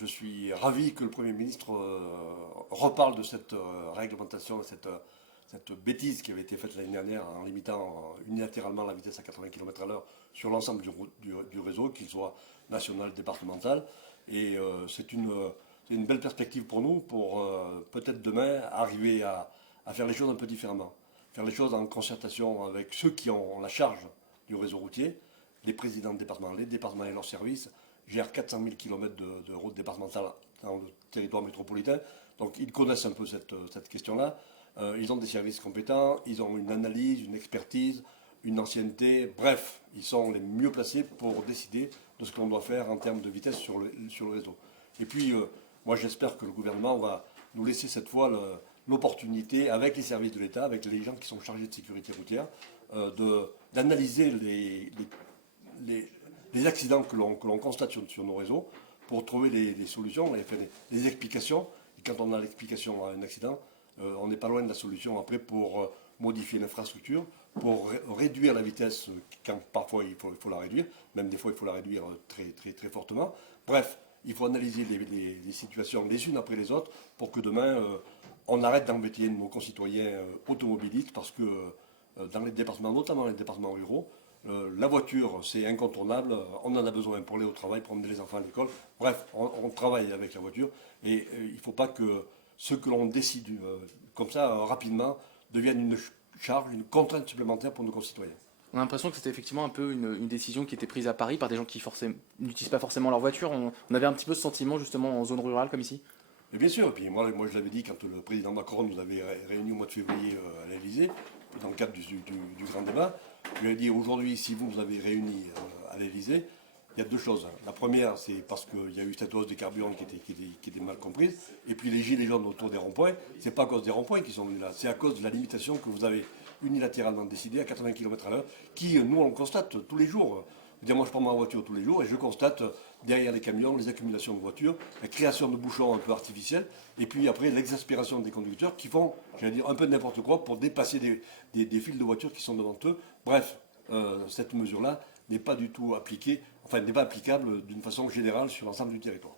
Je suis ravi que le Premier ministre reparle de cette réglementation, cette bêtise qui avait été faite l'année dernière en limitant unilatéralement la vitesse à 80 km/h sur l'ensemble du réseau, qu'il soit national, départemental. Et c'est une belle perspective pour nous, pour peut-être demain arriver à faire les choses un peu différemment. Faire les choses en concertation avec ceux qui ont la charge du réseau routier, les présidents de département, les départements et leurs services, gèrent 400 000 km de routes départementales dans le territoire métropolitain. Donc ils connaissent un peu cette question-là. Ils ont des services compétents, ils ont une analyse, une expertise, une ancienneté. Bref, ils sont les mieux placés pour décider de ce que l'on doit faire en termes de vitesse sur le réseau. Et puis, moi j'espère que le gouvernement va nous laisser cette fois l'opportunité, avec les services de l'État, avec les gens qui sont chargés de sécurité routière, d'analyser les accidents que l'on constate sur nos réseaux pour trouver des solutions, des explications. Et quand on a l'explication à un accident, on n'est pas loin de la solution après pour modifier l'infrastructure, pour réduire la vitesse quand parfois il faut la réduire, même des fois il faut la réduire très fortement. Bref, il faut analyser les situations les unes après les autres pour que demain on arrête d'embêter nos concitoyens automobilistes parce que dans les départements, notamment les départements ruraux, la voiture, c'est incontournable. On en a besoin pour aller au travail, pour emmener les enfants à l'école. Bref, on travaille avec la voiture. Et il ne faut pas que ce que l'on décide comme ça rapidement devienne une charge, une contrainte supplémentaire pour nos concitoyens. On a l'impression que c'était effectivement un peu une décision qui était prise à Paris par des gens qui n'utilisent pas forcément leur voiture. On avait un petit peu ce sentiment justement en zone rurale comme ici. Et bien sûr, et puis moi je l'avais dit quand le président Macron nous avait réunis au mois de février à l'Élysée, dans le cadre du grand débat. Je lui ai dit aujourd'hui, si vous avez réuni à l'Élysée, il y a deux choses. La première, c'est parce qu'il y a eu cette hausse des carburants qui était mal comprise. Et puis les gilets jaunes autour des ronds-points, c'est pas à cause des ronds-points qui sont venus là, c'est à cause de la limitation que vous avez unilatéralement décidée à 80 km/h, qui, nous, on constate tous les jours. Moi, je prends ma voiture tous les jours et je constate derrière les camions les accumulations de voitures, la création de bouchons un peu artificiels, et puis après l'exaspération des conducteurs qui font, j'allais dire, un peu n'importe quoi pour dépasser des files de voitures qui sont devant eux. Bref, cette mesure-là n'est pas du tout appliquée, enfin n'est pas applicable d'une façon générale sur l'ensemble du territoire.